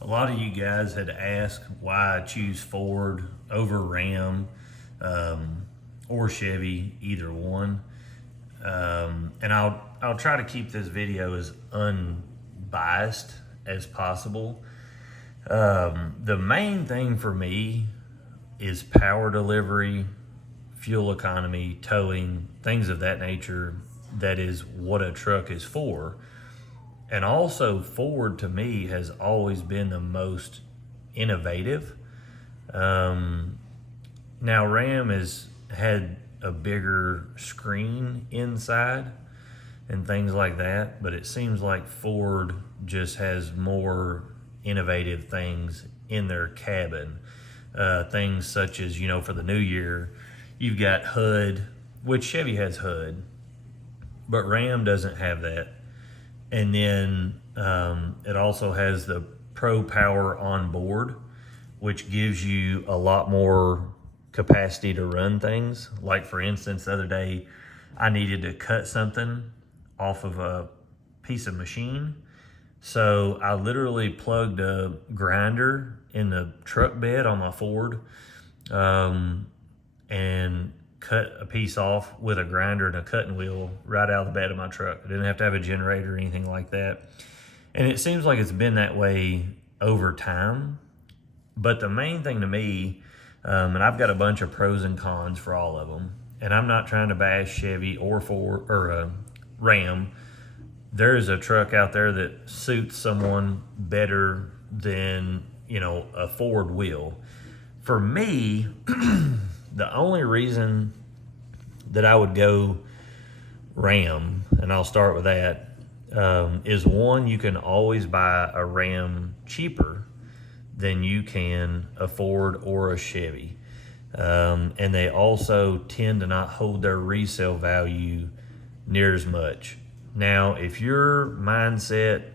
A lot of you guys had asked why I choose Ford over Ram or Chevy, either one. And I'll try to keep this video as unbiased as possible. The main thing for me is power delivery, fuel economy, towing, things of that nature. That is what a truck is for. And also, Ford to me has always been the most innovative. Now, Ram has had a bigger screen inside and things like that, but it seems like Ford just has more innovative things in their cabin. Things such as, for the new year, you've got HUD, which Chevy has HUD, but Ram doesn't have that. And then it also has the Pro Power on board, which gives you a lot more capacity to run things. Like, for instance, the other day, I needed to cut something off of a piece of machine. So I literally plugged a grinder in the truck bed on my Ford and cut a piece off with a grinder and a cutting wheel right out of the bed of my truck. I didn't have to have a generator or anything like that. And it seems like it's been that way over time. But the main thing to me, and I've got a bunch of pros and cons for all of them, and I'm not trying to bash Chevy or Ford or Ram. There is a truck out there that suits someone better than, a Ford will. For me, the only reason that I would go Ram, and I'll start with that, is one, you can always buy a Ram cheaper than you can a Ford or a Chevy. And they also tend to not hold their resale value near as much. Now, if your mindset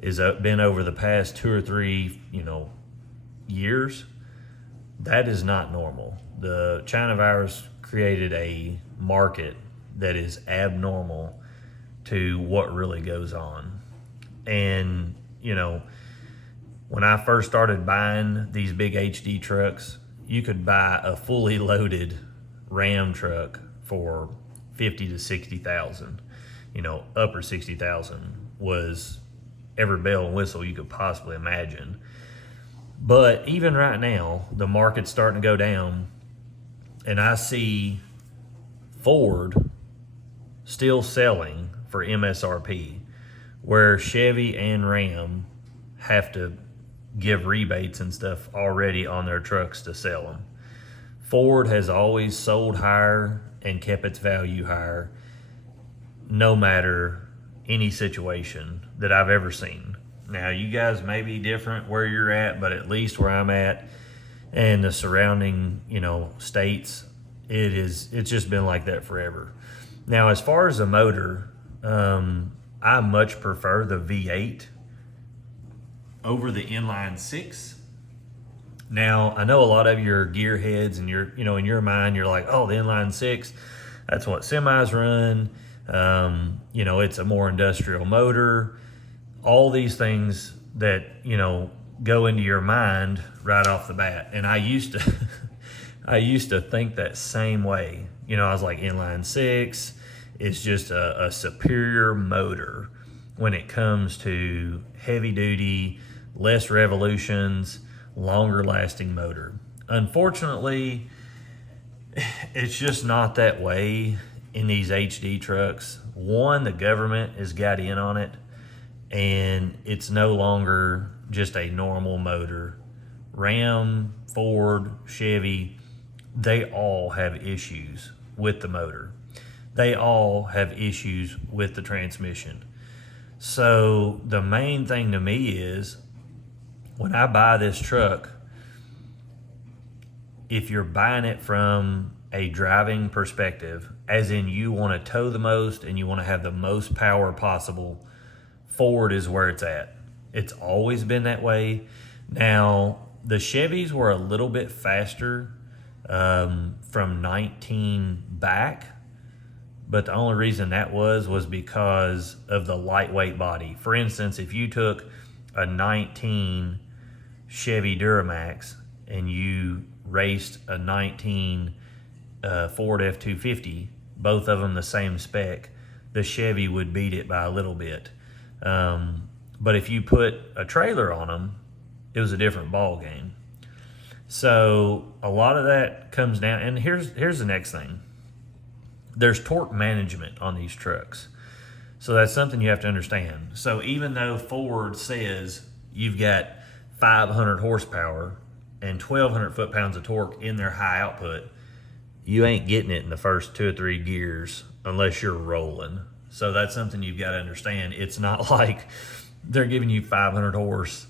is been over the past 2 or 3, years, that is not normal. The China virus created a market that is abnormal to what really goes on. And, when I first started buying these big HD trucks, you could buy a fully loaded Ram truck for 50 to 60,000. Upper 60,000 was every bell and whistle you could possibly imagine. But even right now, the market's starting to go down, and I see Ford still selling for MSRP, where Chevy and Ram have to give rebates and stuff already on their trucks to sell them. Ford has always sold higher and kept its value higher, no matter any situation that I've ever seen. Now, you guys may be different where you're at, but at least where I'm at and the surrounding, states, it's just been like that forever. Now, as far as the motor, I much prefer the V8 over the inline six. Now, I know a lot of your gearheads and you're, in your mind, you're like, oh, the inline six, that's what semis run. It's a more industrial motor. All these things that, go into your mind right off the bat. And I used to, I used to think that same way. I was like, inline six is just a superior motor when it comes to heavy duty, less revolutions, longer lasting motor. Unfortunately, it's just not that way in these HD trucks. One, the government has got in on it, and it's no longer just a normal motor. Ram, Ford, Chevy, they all have issues with the motor. They all have issues with the transmission. So the main thing to me is, when I buy this truck, if you're buying it from a driving perspective, as in you want to tow the most and you want to have the most power possible, Ford is where it's at. It's always been that way. Now, the Chevys were a little bit faster from 19 back, but the only reason that was because of the lightweight body. For instance, if you took a 19 Chevy Duramax and you raced a 19 Ford F-250, both of them the same spec, the Chevy would beat it by a little bit. But if you put a trailer on them, it was a different ball game. So a lot of that comes down, and here's the next thing. There's torque management on these trucks. So that's something you have to understand. So even though Ford says you've got 500 horsepower and 1,200 foot-pounds of torque in their high output, you ain't getting it in the first 2 or 3 gears unless you're rolling. So that's something you've got to understand. It's not like they're giving you 500 horse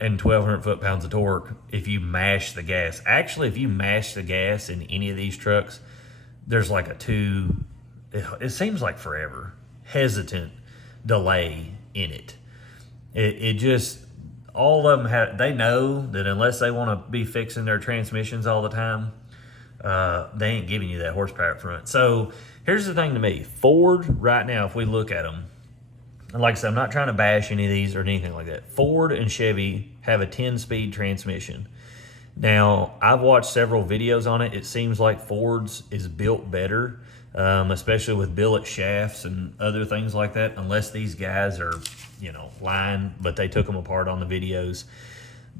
and 1,200 foot-pounds of torque if you mash the gas. Actually, if you mash the gas in any of these trucks, there's like it seems like forever, hesitant delay in it. It just, all of them they know that unless they want to be fixing their transmissions all the time, they ain't giving you that horsepower up front. So here's the thing to me. Ford right now, if we look at them, and like I said, I'm not trying to bash any of these or anything like that. Ford and Chevy have a 10-speed transmission. Now, I've watched several videos on it. It seems like Ford's is built better, especially with billet shafts and other things like that, unless these guys are, lying, but they took them apart on the videos.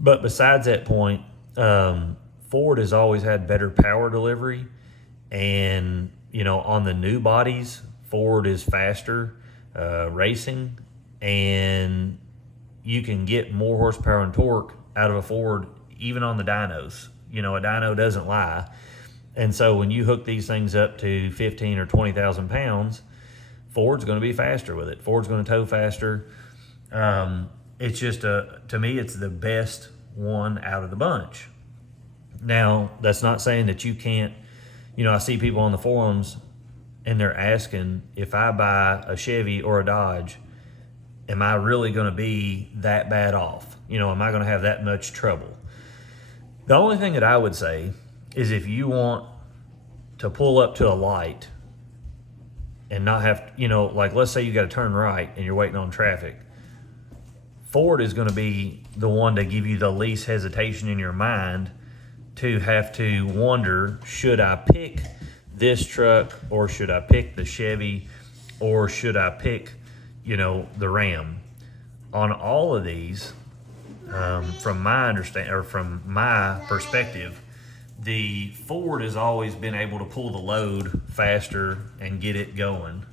But besides that point, Ford has always had better power delivery, and, on the new bodies, Ford is faster racing, and you can get more horsepower and torque out of a Ford even on the dynos. A dyno doesn't lie. And so when you hook these things up to 15 or 20,000 pounds, Ford's going to be faster with it. Ford's going to tow faster. It's just, to me, it's the best one out of the bunch. Now, that's not saying that you can't, I see people on the forums and they're asking, if I buy a Chevy or a Dodge, am I really going to be that bad off? Am I going to have that much trouble? The only thing that I would say is if you want to pull up to a light and not have, like let's say you got to turn right and you're waiting on traffic, Ford is going to be the one to give you the least hesitation in your mind to have to wonder, should I pick this truck, or should I pick the Chevy, or should I pick, the Ram? On all of these, from my understanding, or from my perspective, the Ford has always been able to pull the load faster and get it going.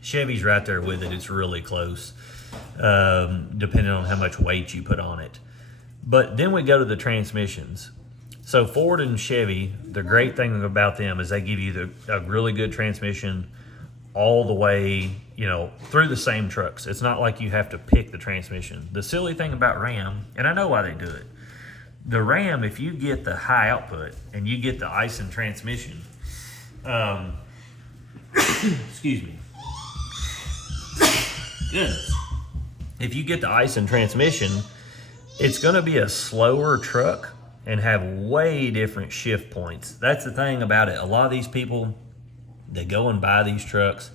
Chevy's right there with it. It's really close, depending on how much weight you put on it. But then we go to the transmissions. So Ford and Chevy, the great thing about them is they give you a really good transmission all the way, through the same trucks. It's not like you have to pick the transmission. The silly thing about Ram, and I know why they do it, the Ram, if you get the high output and you get the Aisin transmission, excuse me, goodness, if you get the Aisin transmission, it's going to be a slower truck and have way different shift points. That's the thing about it. A lot of these people, they go and buy these trucks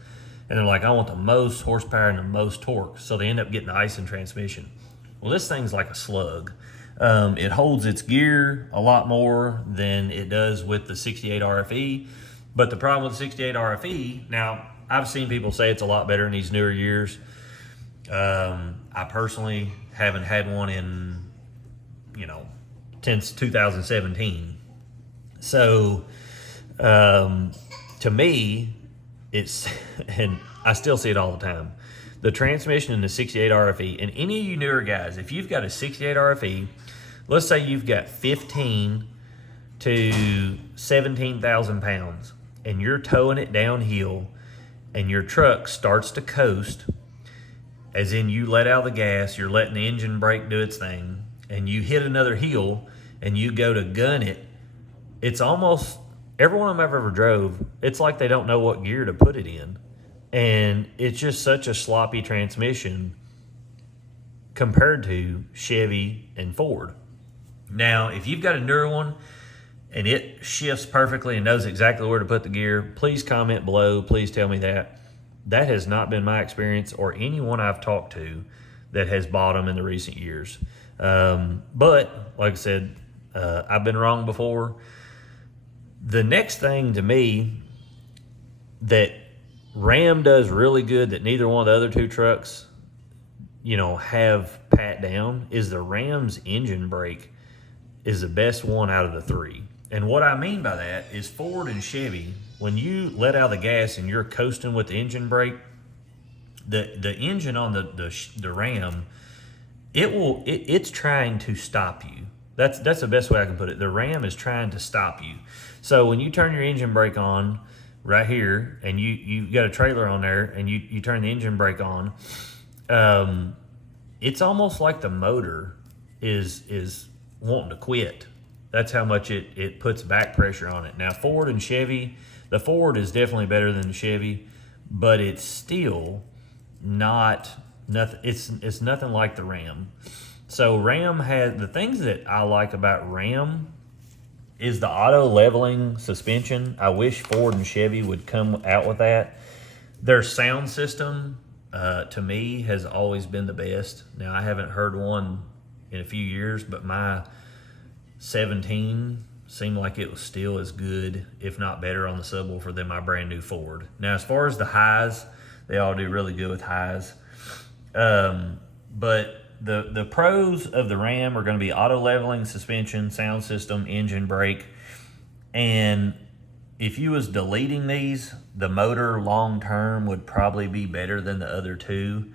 and they're like, I want the most horsepower and the most torque. So they end up getting the Aisin transmission. Well, this thing's like a slug. It holds its gear a lot more than it does with the 68 RFE. But the problem with the 68 RFE, now I've seen people say it's a lot better in these newer years. I personally haven't had one in, since 2017. So to me, it's, and I still see it all the time, the transmission in the 68 RFE, and any of you newer guys, if you've got a 68 RFE, let's say you've got 15 to 17,000 pounds and you're towing it downhill and your truck starts to coast, as in you let out the gas, you're letting the engine brake do its thing, and you hit another hill and you go to gun it, it's almost, every one of them I've ever drove, it's like they don't know what gear to put it in. And it's just such a sloppy transmission compared to Chevy and Ford. Now, if you've got a newer one and it shifts perfectly and knows exactly where to put the gear, please comment below. Please tell me that. That has not been my experience or anyone I've talked to that has bought them in the recent years. But like I said, I've been wrong before. The next thing to me that Ram does really good that neither one of the other two trucks, have pat down is the Ram's engine brake is the best one out of the three. And what I mean by that is Ford and Chevy, when you let out the gas and you're coasting with the engine brake, the engine on the Ram, it's trying to stop you. That's the best way I can put it. The Ram is trying to stop you. So when you turn your engine brake on right here, and you got a trailer on there, and you turn the engine brake on, it's almost like the motor is wanting to quit. That's how much it puts back pressure on it. Now Ford and Chevy, the Ford is definitely better than the Chevy, but it's still not nothing. It's nothing like the Ram. So Ram has the things that I like about Ram is the auto leveling suspension. I wish Ford and Chevy would come out with that. Their sound system, to me, has always been the best. Now, I haven't heard one in a few years, but my 17 seemed like it was still as good, if not better, on the subwoofer than my brand new Ford. Now, as far as the highs, they all do really good with highs. But the pros of the Ram are going to be auto leveling, suspension, sound system, engine brake. And if you was deleting these, the motor long term would probably be better than the other two.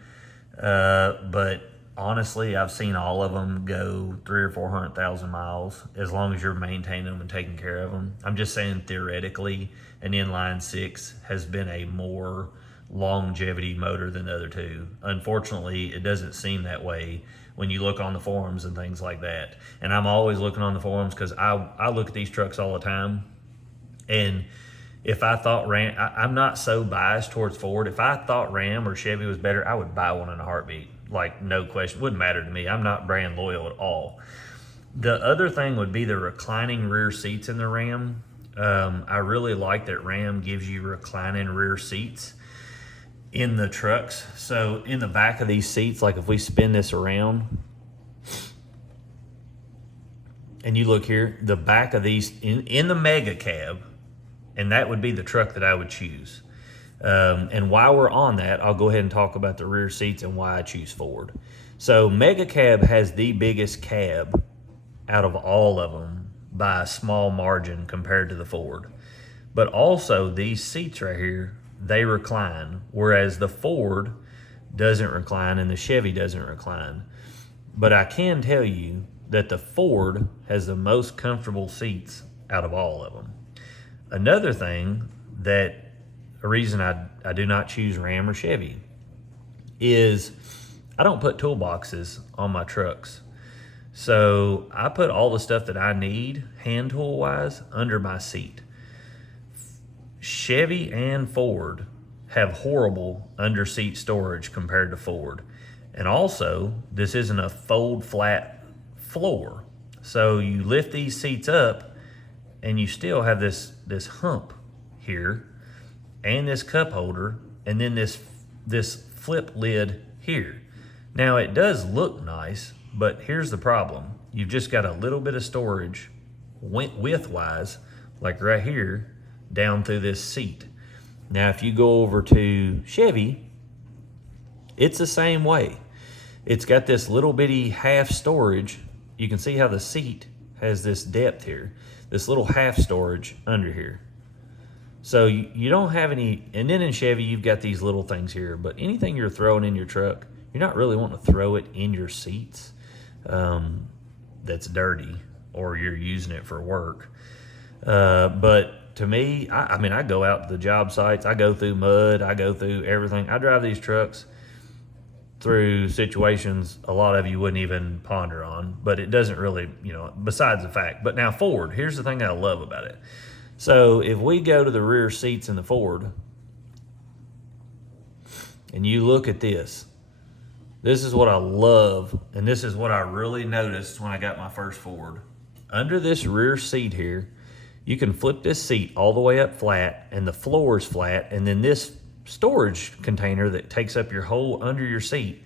But honestly, I've seen all of them go 300,000 or 400,000 miles as long as you're maintaining them and taking care of them. I'm just saying theoretically, an inline six has been a more longevity motor than the other two. Unfortunately, it doesn't seem that way when you look on the forums and things like that. And I'm always looking on the forums because I look at these trucks all the time. And if I thought Ram, I'm not so biased towards Ford. If I thought Ram or Chevy was better, I would buy one in a heartbeat. Like, no question. Wouldn't matter to me. I'm not brand loyal at all. The other thing would be the reclining rear seats in the Ram. I really like that Ram gives you reclining rear seats in the trucks. So in the back of these seats, like if we spin this around and you look here, the back of these in the mega cab, and that would be the truck that I would choose. And while we're on that, I'll go ahead and talk about the rear seats and why I choose Ford. So mega cab has the biggest cab out of all of them by a small margin compared to the Ford. But also these seats right here, they recline, whereas the Ford doesn't recline and the Chevy doesn't recline. But I can tell you that the Ford has the most comfortable seats out of all of them. Another thing a reason I do not choose Ram or Chevy is I don't put toolboxes on my trucks. So I put all the stuff that I need hand tool wise under my seat. Chevy and Ford have horrible under seat storage compared to Ford. And also, this isn't a fold flat floor. So you lift these seats up and you still have this hump here and this cup holder and then this flip lid here. Now it does look nice, but here's the problem. You've just got a little bit of storage width-wise, like right here, down through this seat. Now, if you go over to Chevy, it's the same way. It's got this little bitty half storage. You can see how the seat has this depth here, this little half storage under here. So you don't have any, and then in Chevy, you've got these little things here, but anything you're throwing in your truck, you're not really wanting to throw it in your seats that's dirty or you're using it for work. But to me, I go out to the job sites. I go through mud. I go through everything. I drive these trucks through situations a lot of you wouldn't even ponder on, but it doesn't really, besides the fact. But now Ford, here's the thing I love about it. So if we go to the rear seats in the Ford and you look at this, this is what I love, and this is what I really noticed when I got my first Ford. Under this rear seat here, you can flip this seat all the way up flat, and the floor is flat, and then this storage container that takes up your whole under your seat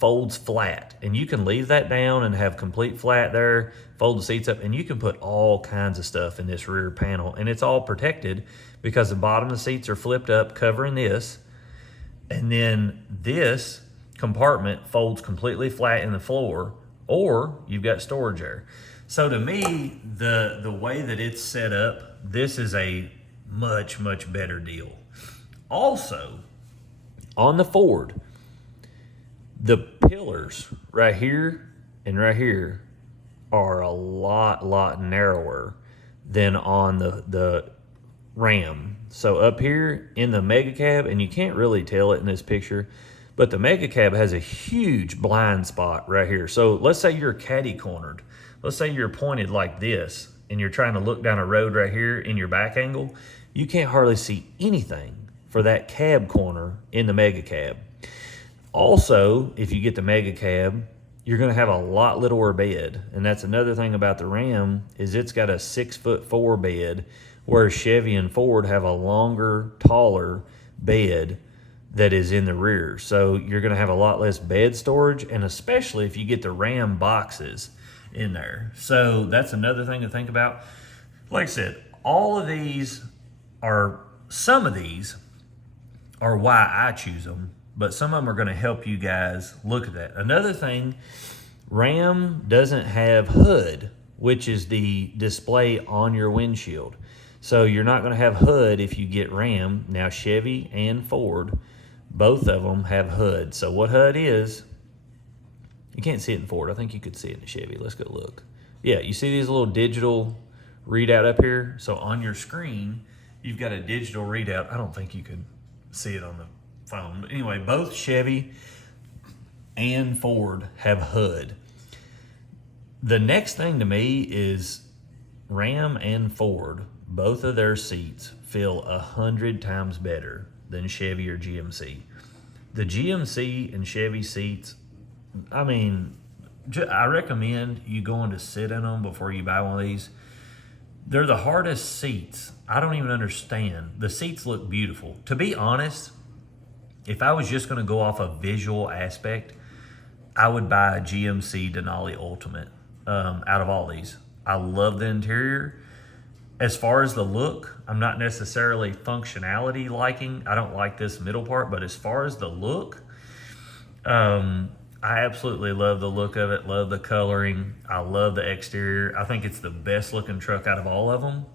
folds flat, and you can leave that down and have complete flat there, fold the seats up, and you can put all kinds of stuff in this rear panel, and it's all protected because the bottom of the seats are flipped up covering this, and then this compartment folds completely flat in the floor, or you've got storage there. So to me, the way that it's set up, this is a much better deal. Also, on the Ford, the pillars right here and right here are a lot narrower than on the Ram. So up here in the Mega Cab, and you can't really tell it in this picture, but the Mega Cab has a huge blind spot right here. So let's say you're catty cornered. Let's say you're pointed like this and you're trying to look down a road right here in your back angle. You can't hardly see anything for that cab corner in the Mega Cab. Also, if you get the Mega Cab, you're going to have a lot littler bed. And that's another thing about the Ram, is it's got a 6'4" bed, whereas Chevy and Ford have a longer, taller bed that is in the rear. So you're going to have a lot less bed storage, and especially if you get the Ram boxes in there. So that's another thing to think about. Like I said, some of these are why I choose them, but some of them are going to help you guys look at that. Another thing, Ram doesn't have HUD, which is the display on your windshield. So you're not going to have HUD if you get Ram. Now Chevy and Ford, both of them have HUD. So what HUD is, you can't see it in Ford. I think you could see it in the Chevy. Let's go look. Yeah, you see these little digital readout up here? So on your screen, you've got a digital readout. I don't think you could see it on the phone. But anyway, both Chevy and Ford have HUD. The next thing to me is Ram and Ford, both of their seats feel 100 times better than Chevy or GMC. The GMC and Chevy seats, I mean, I recommend you going to sit in them before you buy one of these. They're the hardest seats. I don't even understand. The seats look beautiful. To be honest, if I was just going to go off a visual aspect, I would buy a GMC Denali Ultimate out of all these. I love the interior. As far as the look, I'm not necessarily functionality liking. I don't like this middle part, but as far as the look, I absolutely love the look of it, love the coloring. I love the exterior. I think it's the best looking truck out of all of them.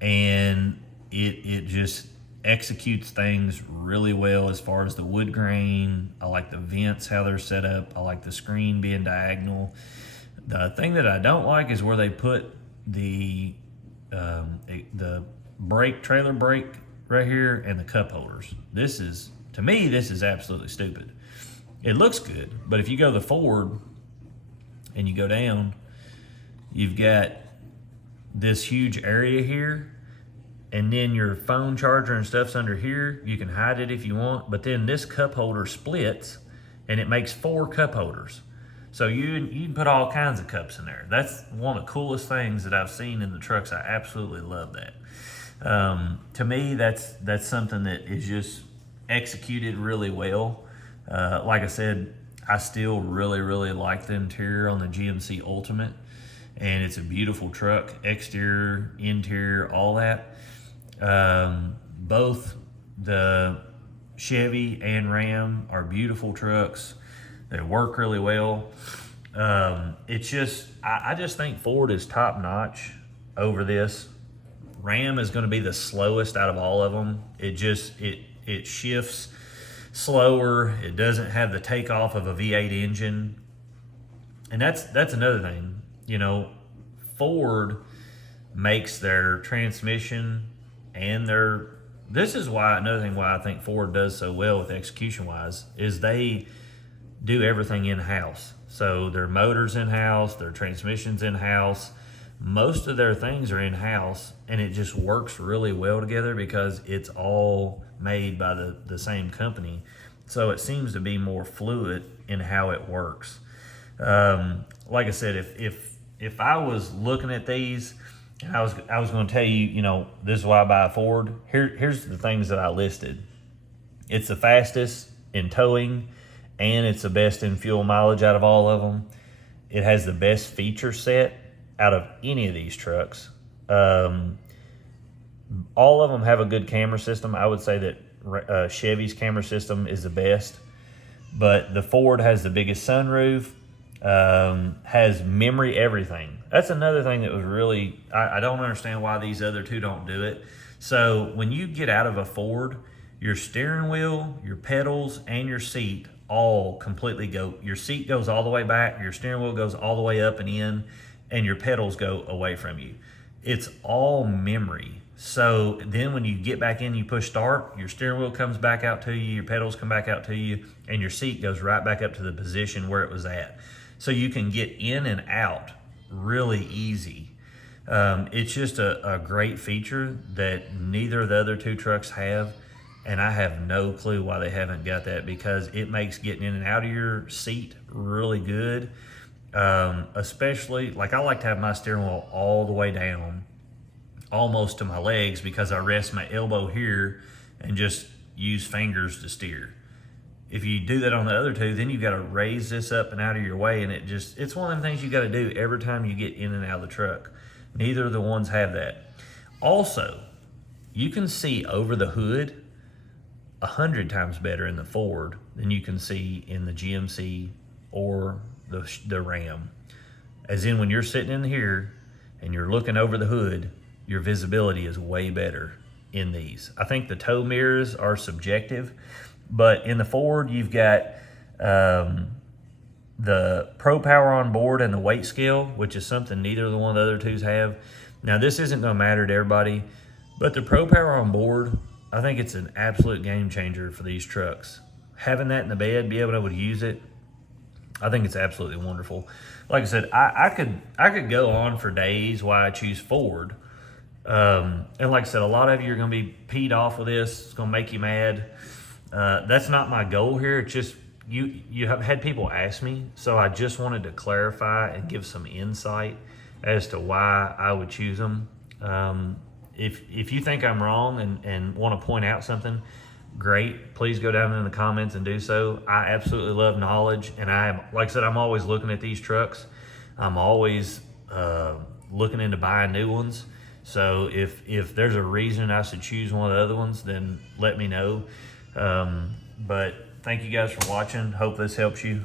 And it just executes things really well as far as the wood grain. I like the vents, how they're set up. I like the screen being diagonal. The thing that I don't like is where they put the trailer brake right here and the cup holders. To me, this is absolutely stupid. It looks good, but if you go to the Ford and you go down, you've got this huge area here, and then your phone charger and stuff's under here. You can hide it if you want, but then this cup holder splits and it makes 4 cup holders. So you can put all kinds of cups in there. That's one of the coolest things that I've seen in the trucks. I absolutely love that. To me, that's something that is just executed really well. Like I said, I still really like the interior on the GMC Ultimate, and it's a beautiful truck, exterior, interior, all that. Both the Chevy and Ram are beautiful trucks. They work really well. It's just, I just think Ford is top notch over this. Ram is going to be the slowest out of all of them. It shifts slower. It doesn't have the takeoff of a V8 engine. And that's another thing. You know, Ford makes their transmission and this is why, another thing why I think Ford does so well with execution wise, is they do everything in-house. So their motors in-house, their transmissions in-house, most of their things are in-house, and it just works really well together because it's all made by the same company. So it seems to be more fluid in how it works. Like I said, if I was looking at these and I was going to tell you, you know, this is why I buy a Ford, here's the things that I listed. It's the fastest in towing and it's the best in fuel mileage out of all of them. It has the best feature set out of any of these trucks. All of them have a good camera system. I would say that Chevy's camera system is the best, but the Ford has the biggest sunroof, has memory everything. That's another thing that was really, I don't understand why these other two don't do it. So when you get out of a Ford, your steering wheel, your pedals, and your seat all completely go. Your seat goes all the way back, your steering wheel goes all the way up and in, and your pedals go away from you. It's all memory. So then when you get back in, you push start, your steering wheel comes back out to you, your pedals come back out to you, and your seat goes right back up to the position where it was at. So you can get in and out really easy. It's just a great feature that neither of the other two trucks have. And I have no clue why they haven't got that, because it makes getting in and out of your seat really good. Especially, like, I like to have my steering wheel all the way down, almost to my legs, because I rest my elbow here and just use fingers to steer. If you do that on the other two, then you've got to raise this up and out of your way, and it's one of them things you got to do every time you get in and out of the truck. Neither of the ones have that. Also, you can see over the hood 100 times better in the Ford than you can see in the GMC or the Ram. As in, when you're sitting in here and you're looking over the hood, your visibility is way better in these. I think the tow mirrors are subjective, but in the Ford, you've got the Pro Power on board and the weight scale, which is something neither of the other twos have. Now, this isn't going to matter to everybody, but the Pro Power on board, I think it's an absolute game changer for these trucks. Having that in the bed, be able to use it, I think it's absolutely wonderful. Like I said, I could go on for days why I choose Ford. And like I said, a lot of you are going to be peed off with this. It's going to make you mad. That's not my goal here. It's just you have had people ask me, so I just wanted to clarify and give some insight as to why I would choose them. If you think I'm wrong and want to point out something, great. Please go down in the comments and do so. I absolutely love knowledge, and like I said, I'm always looking at these trucks. I'm always looking into buying new ones. So if there's a reason I should choose one of the other ones, then let me know. But thank you guys for watching. Hope this helps you.